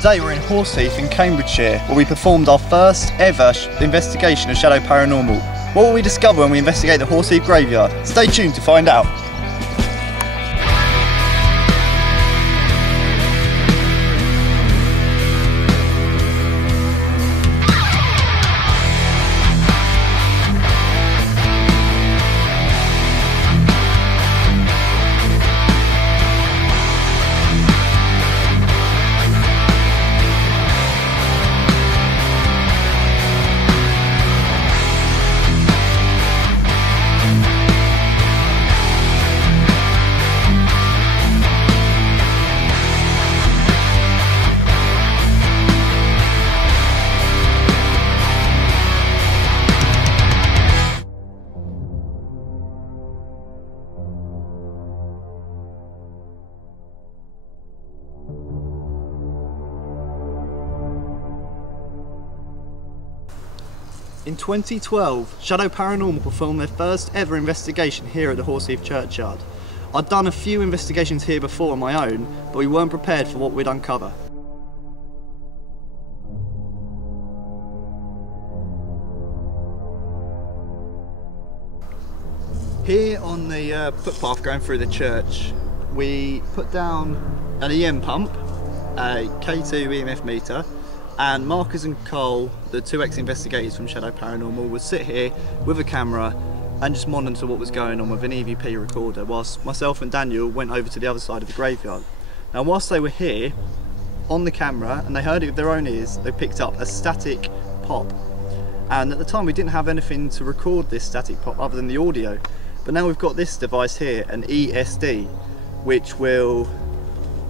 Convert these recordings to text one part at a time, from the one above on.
Today we're in Horseheath in Cambridgeshire, where we performed our first ever investigation of Shadow Paranormal. What will we discover when we investigate the Horseheath graveyard? Stay tuned to find out. In 2012, Shadow Paranormal performed their first ever investigation here at the Horseheath churchyard. I'd done a few investigations here before on my own, but we weren't prepared for what we'd uncover. Here on the footpath going through the church, we put down an EM pump, a K2 EMF meter, and Marcus and Cole, the two ex-investigators from Shadow Paranormal, would sit here with a camera and just monitor what was going on with an EVP recorder, whilst myself and Daniel went over to the other side of the graveyard. Now, whilst they were here, on the camera, and they heard it with their own ears, they picked up a static pop. And at the time we didn't have anything to record this static pop other than the audio. But now we've got this device here, an ESD, which will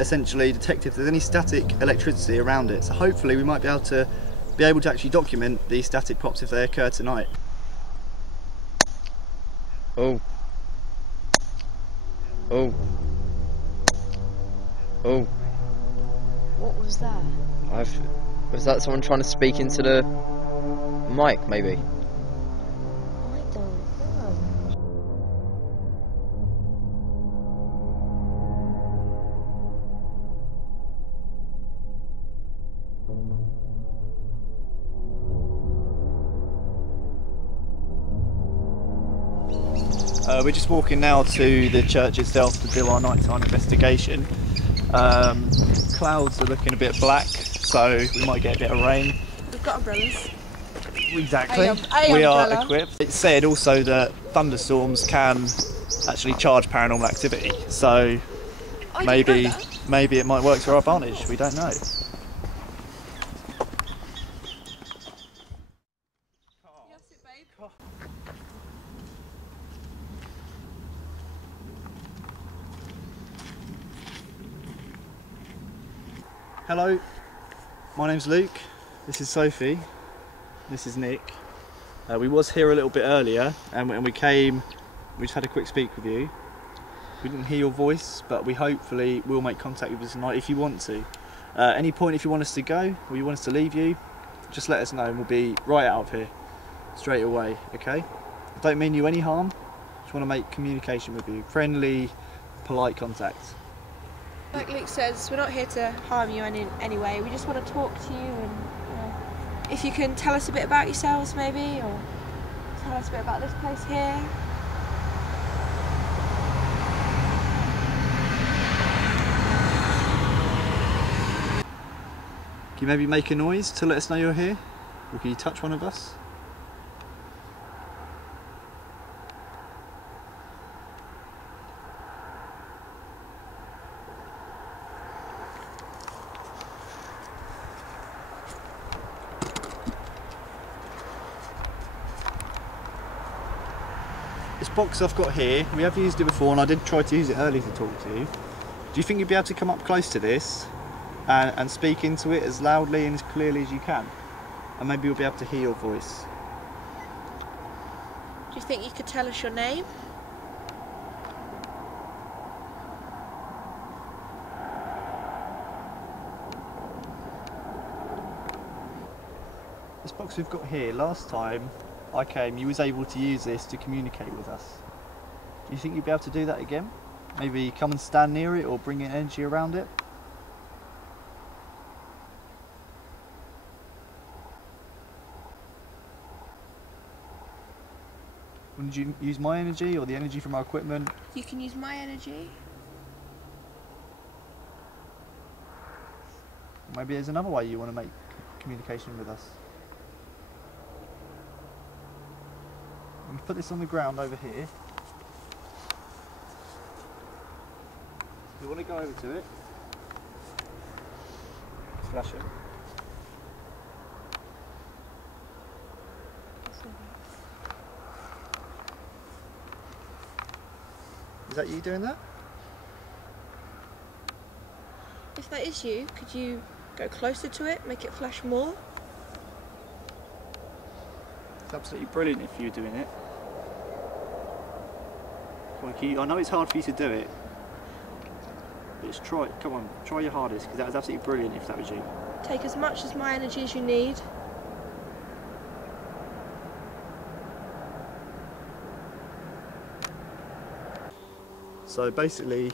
essentially detect if there's any static electricity around it. So hopefully we might be able to actually document these static pops if they occur tonight. Oh. Oh. Oh. What was that? Was that someone trying to speak into the mic, maybe? I don't know. We're just walking now to the church itself to do our nighttime investigation. Clouds are looking a bit black, so we might get a bit of rain. We've got umbrellas. Exactly. A we are umbrella. equipped. It's said also that thunderstorms can actually charge paranormal activity, so maybe it might work to our advantage. We don't know. Hello, my name's Luke, this is Sophie, this is Nick. We was here a little bit earlier and when we came, we just had a quick speak with you. We didn't hear your voice, but we hopefully will make contact with you tonight if you want to. Any point if you want us to go or you want us to leave you, just let us know and we'll be right out of here straight away, okay? I don't mean you any harm, just want to make communication with you, friendly, polite contact. Like Luke says, we're not here to harm you in any way. We just want to talk to you and if you can tell us a bit about yourselves maybe, or tell us a bit about this place here. Can you maybe make a noise to let us know you're here? Or can you touch one of us? This box I've got here, we have used it before and I did try to use it earlier to talk to you. Do you think you'd be able to come up close to this and speak into it as loudly and as clearly as you can? And maybe you'll be able to hear your voice. Do you think you could tell us your name? This box we've got here, last time I came, you was able to use this to communicate with us. Do you think you'd be able to do that again? Maybe come and stand near it or bring an energy around it? Would you use my energy or the energy from our equipment? You can use my energy. Maybe there's another way you want to make communication with us. I'm going to put this on the ground over here. You want to go over to it? Flash it. Is that you doing that? If that is you, could you go closer to it, make it flash more? It's absolutely brilliant if you're doing it. Come on, I know it's hard for you to do it, but just try it. Come on, try your hardest, because that was absolutely brilliant if that was you. Take as much as my energy as you need. So basically,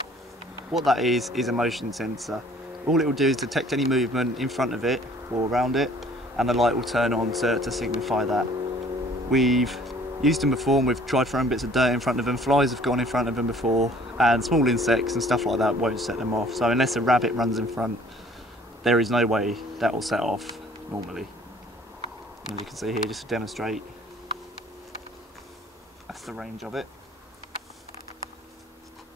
what that is a motion sensor. All it will do is detect any movement in front of it or around it, and the light will turn on to signify that. We've used them before, and we've tried throwing bits of dirt in front of them. Flies have gone in front of them before, and small insects and stuff like that won't set them off. So unless a rabbit runs in front, there is no way that will set off normally. And you can see here, just to demonstrate, that's the range of it.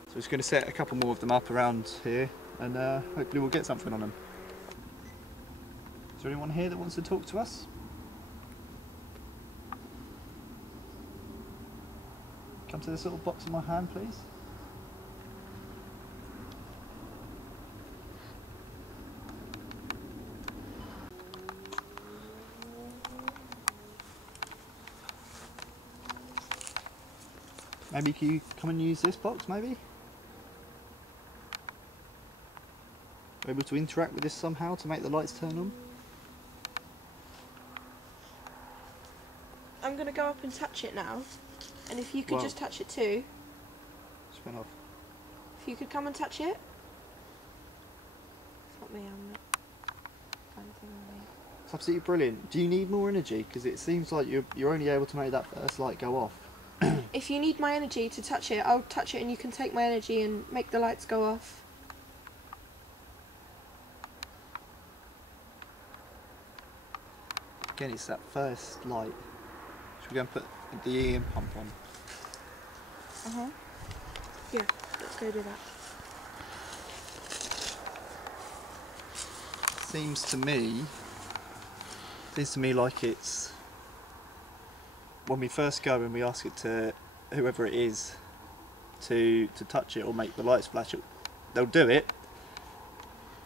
So we're just going to set a couple more of them up around here, and hopefully we'll get something on them. Is there anyone here that wants to talk to us? Come to this little box in my hand, please. Maybe can you come and use this box, maybe? Able to interact with this somehow to make the lights turn on? I'm going to go up and touch it now, and if you could just touch it too. Spin off. If you could come and touch it. It's not me, I'm not dancing on me. It's absolutely brilliant. Do you need more energy? Because it seems like you're only able to make that first light go off. If you need my energy to touch it, I'll touch it and you can take my energy and make the lights go off. Again, it's that first light. Should we go and put the EM pump on? Yeah, let's go do that. Seems to me like it's when we first go and we ask it to, whoever it is, to touch it or make the lights flash, they'll do it,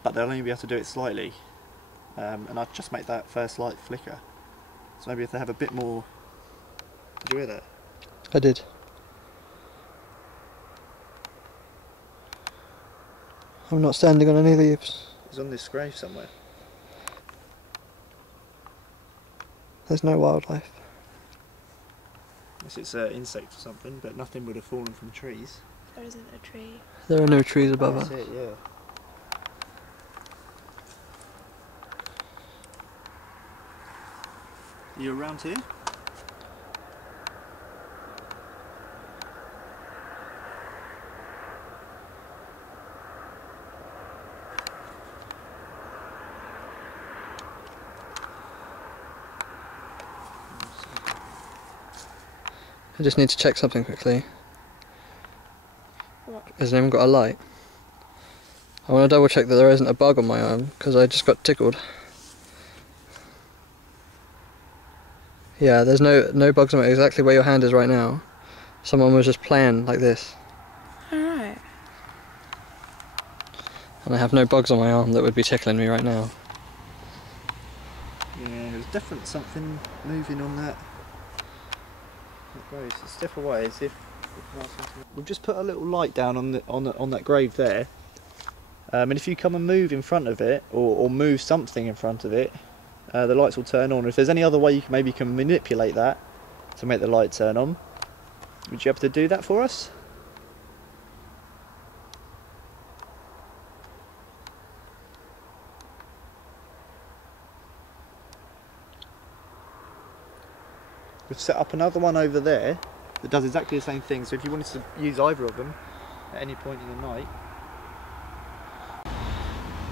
but they'll only be able to do it slightly. And I'd just make that first light flicker. So maybe if they have a bit more... Did you hear that? I did. I'm not standing on any leaves. It's on this grave somewhere. There's no wildlife. Unless it's an insect or something, but nothing would have fallen from trees. There isn't a tree. There are no trees above us. That's it, yeah. Are you around here? I just need to check something quickly. What? Hasn't even got a light. I want to double check that there isn't a bug on my arm, because I just got tickled. Yeah, there's no bugs on it, exactly where your hand is right now. Someone was just playing like this. Alright. And I have no bugs on my arm that would be tickling me right now. Yeah, there's definitely something moving on that. Grave. So step away as if we've just put a little light down on that grave there. And if you come and move in front of it, or move something in front of it, the lights will turn on. If there's any other way you can manipulate that to make the light turn on, would you be able to do that for us? We've set up another one over there. that does exactly the same thing. So if you wanted to use either of them at any point in the night,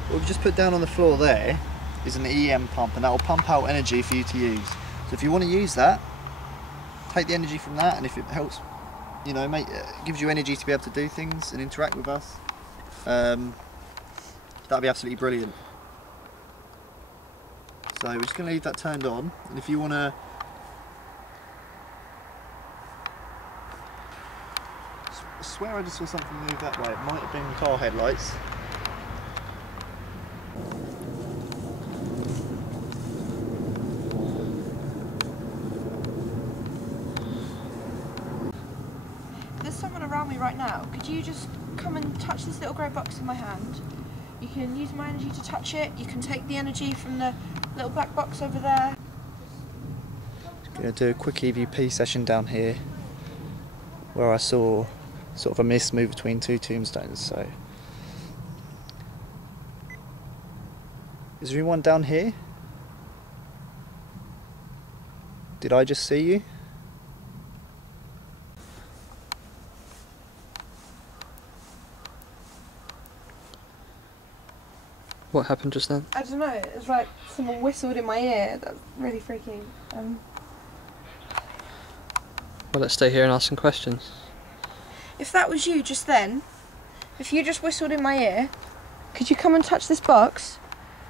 what we've just put down on the floor there is an EM pump, and that will pump out energy for you to use. So if you want to use that, take the energy from that, and if it helps, you know, gives you energy to be able to do things and interact with us, that'd be absolutely brilliant. So we're just going to leave that turned on, and if you want to I swear I just saw something move that way. It might have been car headlights. There's someone around me right now. Could you just come and touch this little grey box in my hand? You can use my energy to touch it. You can take the energy from the little black box over there. Going to do a quick EVP session down here where I saw sort of a mist move between two tombstones. So, is there anyone down here? Did I just see you? What happened just then? I don't know. It was like someone whistled in my ear. That's really freaky. Well, let's stay here and ask some questions. If that was you just then, if you just whistled in my ear, could you come and touch this box?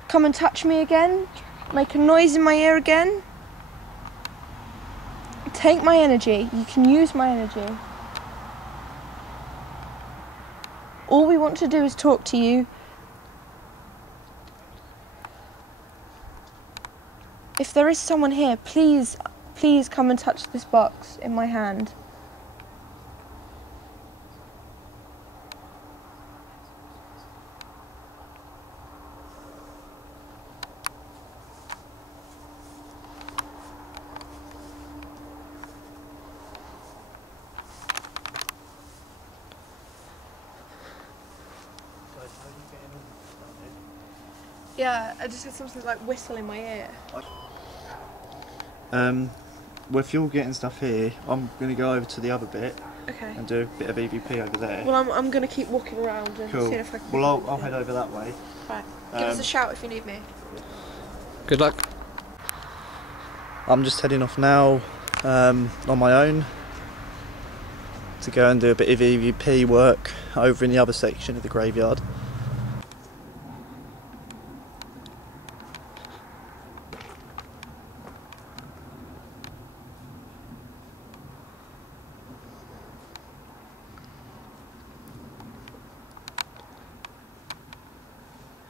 Come and touch me again? Make a noise in my ear again? Take my energy. You can use my energy. All we want to do is talk to you. If there is someone here, please, please come and touch this box in my hand. Yeah, I just had something like whistle in my ear. Well, if you're getting stuff here, I'm going to go over to the other bit Okay. and do a bit of EVP over there. Well, I'm going to keep walking around and Cool. see if I can... Well, I'll head over that way. Right. Give us a shout if you need me. Good luck. I'm just heading off now on my own to go and do a bit of EVP work over in the other section of the graveyard.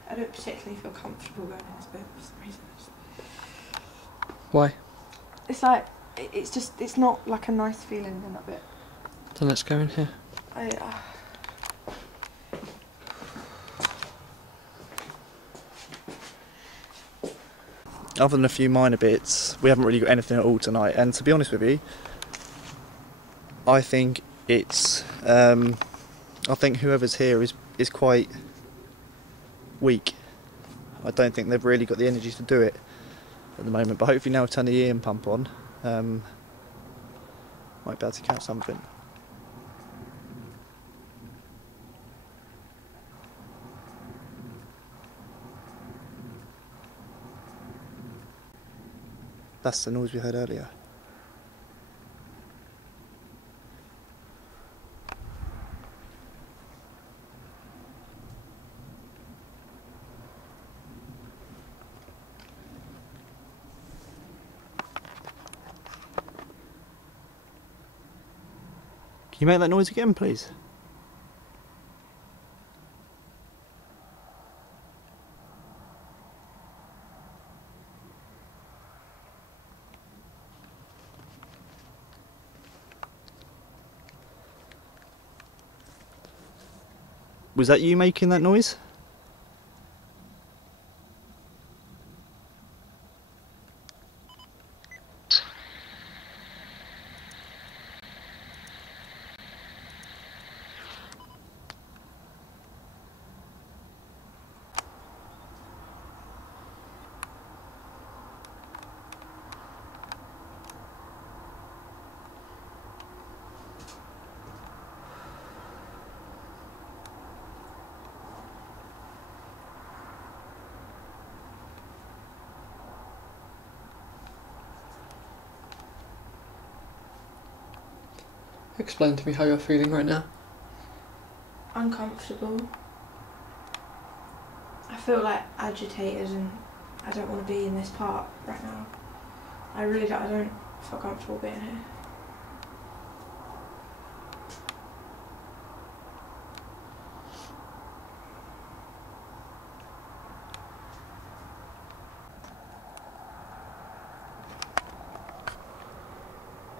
I don't particularly feel comfortable going in this bit for some reason. Why? It's like, it's not like a nice feeling in that bit. Then let's go in here. Other than a few minor bits, we haven't really got anything at all tonight, and to be honest with you, I think it's I think whoever's here is quite weak. I don't think they've really got the energy to do it at the moment, but hopefully now we've turned the EM pump on, might be able to catch something. That's the noise we heard earlier. Can you make that noise again, please? Was that you making that noise? Explain to me how you're feeling right now. Uncomfortable. I feel like agitated and I don't want to be in this part right now. I really don't, I don't feel comfortable being here.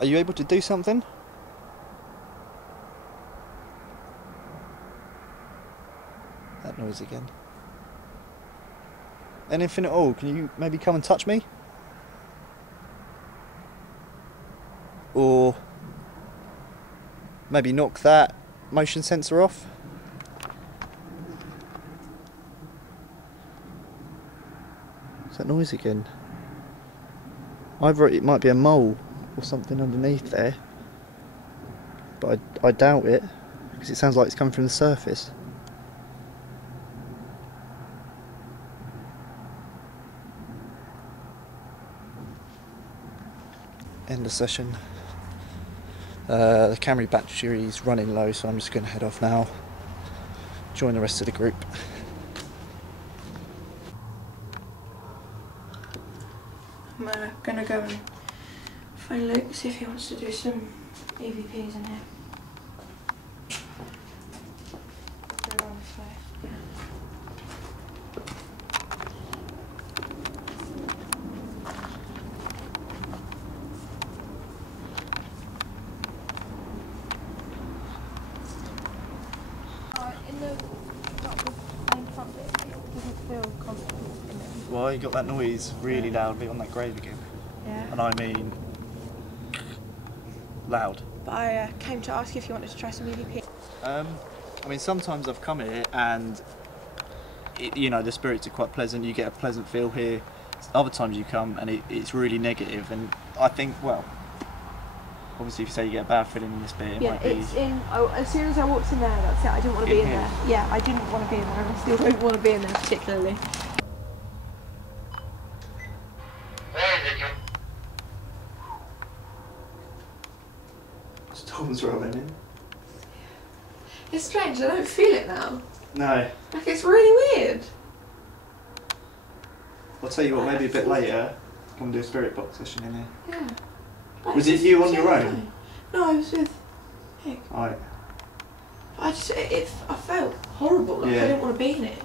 Are you able to do something? That noise again. Anything at all? Can you maybe come and touch me? Or maybe knock that motion sensor off? What's that noise again? Either it might be a mole or something underneath there, but I doubt it, because it sounds like it's coming from the surface. End of session. The camera battery is running low, so I'm just going to head off now, join the rest of the group. I'm gonna go and find Luke, see if he wants to do some EVPs in here. Go on this way. In the main front bit, it doesn't feel comfortable in it. Well, you got that noise really loudly on that grave again. Yeah. And I mean loud. But I came to ask if you wanted to try some EVP. I mean, sometimes I've come here and you know, the spirits are quite pleasant, you get a pleasant feel here. Other times you come and it's really negative, and I think, well, obviously if you say you get a bad feeling in this bit, it Yeah, might be... it's in, as soon as I walked in there, that's it, I didn't want to be in here. there. Yeah, I didn't want to be in there, and I still don't want to be in there particularly. Storm's rolling in. It's strange, I don't feel it now. No. Like, it's really weird. I'll tell you what, maybe a bit later, come and do a spirit box session in here. Yeah. Like, Was it you on your own? No, I was with Hick. Right. I felt horrible, like Yeah. I didn't want to be in it.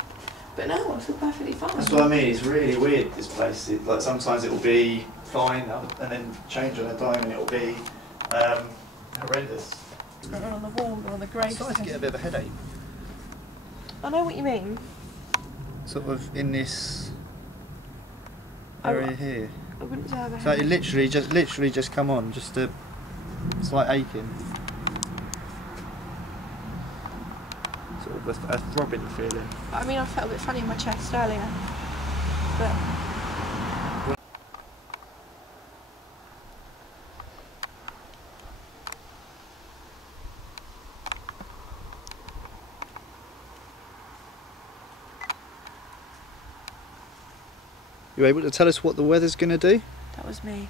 But now I feel perfectly fine. That's what I mean, it's really weird, this place. Like, sometimes it'll be fine and then change on a dime and it'll be horrendous. On the wall or on the grave. I'm starting to get a bit of a headache. I know what you mean. Sort of in this area here. I wouldn't say I have a So it headache. literally just come on, just a slight aching. Sort of a throbbing feeling. I mean, I felt a bit funny in my chest earlier. But You able to tell us what the weather's going to do? that was me.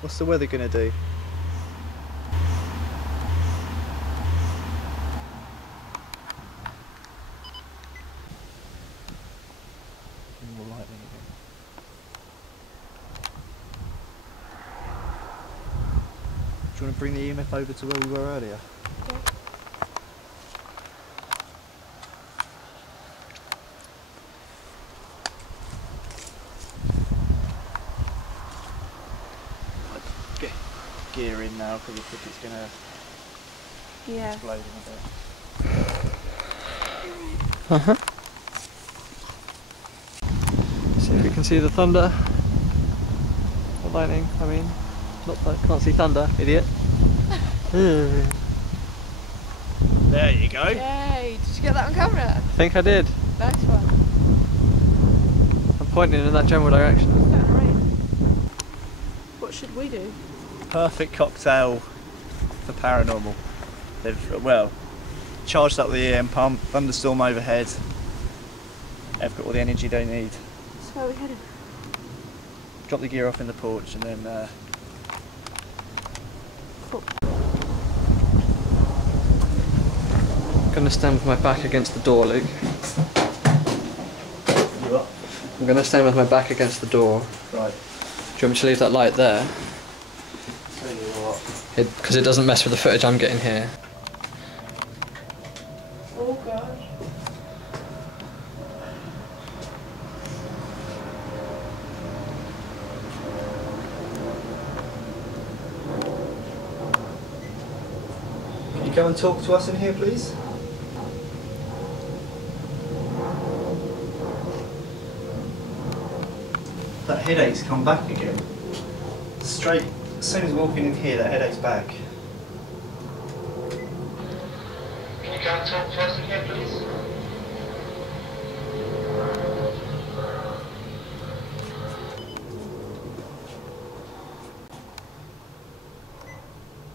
What's the weather going to do? More lightning again. Do you want to bring the EMF over to where we were earlier? Yeah. Get gear in now because I think it's going to Yeah. explode in a bit. Uh-huh. See if we can see the thunder. Or lightning, I mean. Not that, can't see thunder, idiot. I There you go. Yay! Did you get that on camera? think I did. Nice one. I'm pointing in that general direction. It's starting to rain. What should we do? Perfect cocktail for paranormal. They've, well, charged up the EM pump, thunderstorm overhead. They've got all the energy they need. So where are we headed? Drop the gear off in the porch and then Cool. going to stand with my back against the door, Luke. You up? I'm going to stand with my back against the door. Right. Do you want me to leave that light there? Tell you what. Because it doesn't mess with the footage I'm getting here. Oh gosh. Can you come and talk to us in here, please? That headache's come back again. Straight, as soon as walking in here, that headache's back. Can you come and talk to us in here, please?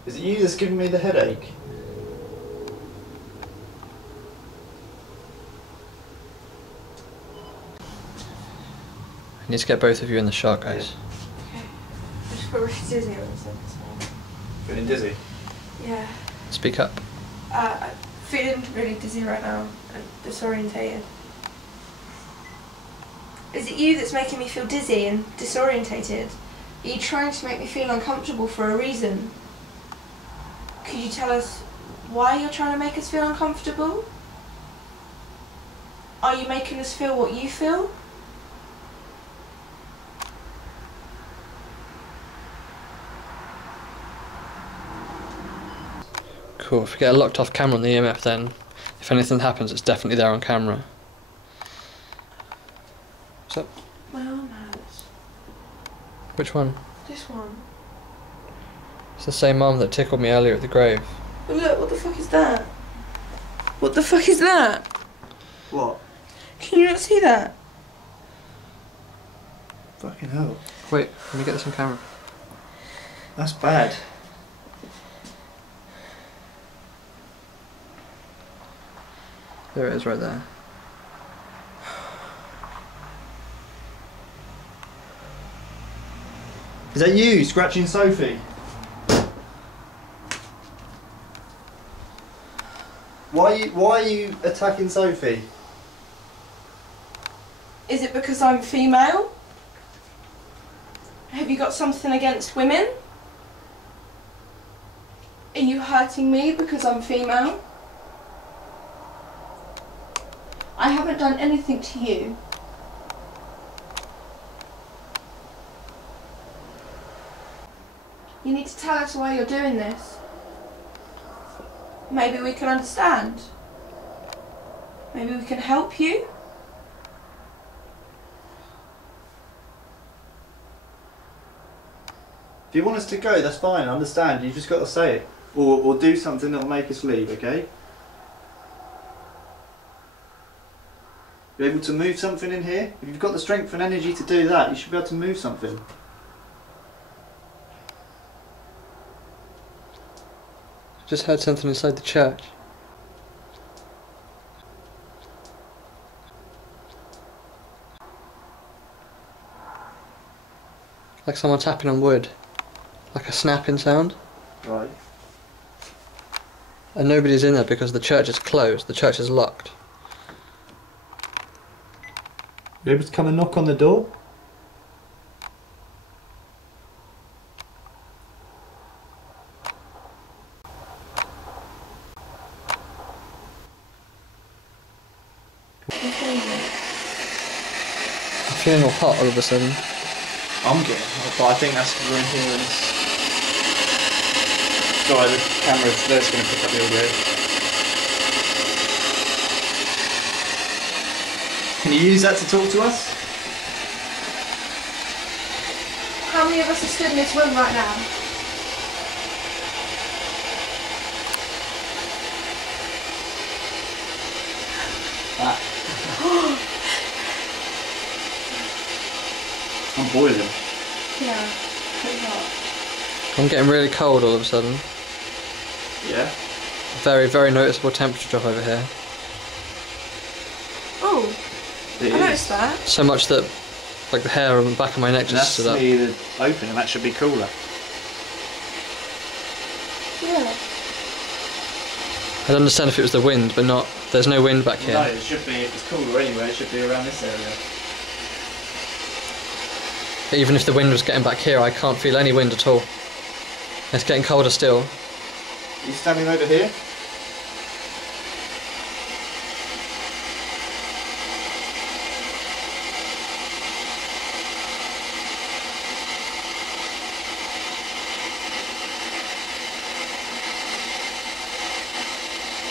Is it you that's giving me the headache? I need to get both of you in the shot, guys. Okay. I just got really dizzy all of a sudden. So. Feeling dizzy? Yeah. Speak up. I'm feeling really dizzy right now and disorientated. Is it you that's making me feel dizzy and disorientated? Are you trying to make me feel uncomfortable for a reason? Could you tell us why you're trying to make us feel uncomfortable? Are you making us feel what you feel? Cool, if we get a locked off camera on the EMF then, if anything happens it's definitely there on camera. What's up? My arm hurts. Which one? This one. It's the same arm that tickled me earlier at the grave. But look, what the fuck is that? What the fuck is that? What? Can you not see that? Fucking hell. Wait, let me get this on camera. That's bad. There it is right there. Is that you scratching Sophie? Why are you attacking Sophie? Is it because I'm female? Have you got something against women? Are you hurting me because I'm female? I haven't done anything to you. You need to tell us why you're doing this. Maybe we can understand. Maybe we can help you. If you want us to go, that's fine, I understand. You just got to say it. Or do something that'll make us leave, okay? You're able to move something in here? If you've got the strength and energy to do that, you should be able to move something. Just heard something inside the church. Like someone tapping on wood. Like a snapping sound. Right. And nobody's in there because the church is closed, the church is locked. You able to come and knock on the door? I'm feeling all hot all of a sudden. I'm getting hot, but I think that's because we're in here and it's... Sorry, the camera there's going to pick up the audio. Can you use that to talk to us? How many of us are stood in this room right now? That. I'm boiling. Yeah, pretty hot. I'm getting really cold all of a sudden. Yeah? Very, very noticeable temperature drop over here. Oh, I noticed that. So much that, like, the hair on the back of my neck just stood up. That's me the open and that should be cooler. Yeah. I'd understand if it was the wind, but not. There's no wind back here. No, it should be, if it's cooler anyway, it should be around this area. But even if the wind was getting back here, I can't feel any wind at all. It's getting colder still. Are you standing over here?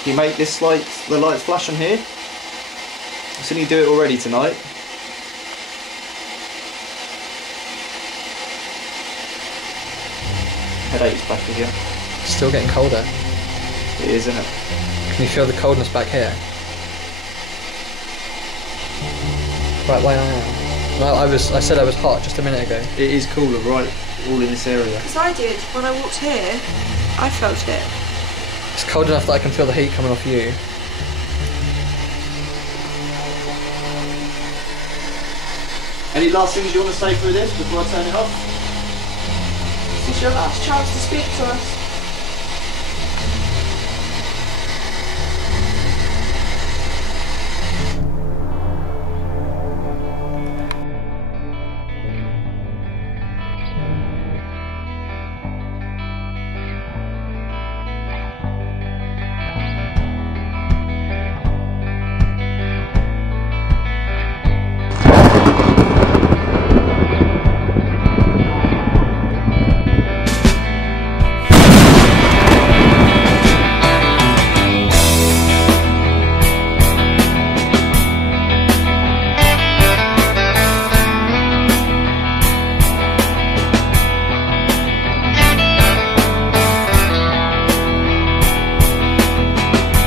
You make this light, the lights flash on here. I've seen you do it already tonight. Headache's back again. It's still getting colder. It is, isn't it? Can you feel the coldness back here? Right where I am. No, I said I was hot just a minute ago. It is cooler, right, all in this area. Because I did. When I walked here, I felt it. It's cold enough that I can feel the heat coming off you. Any last things you want to say through this before I turn it off? This is your last chance to speak to us.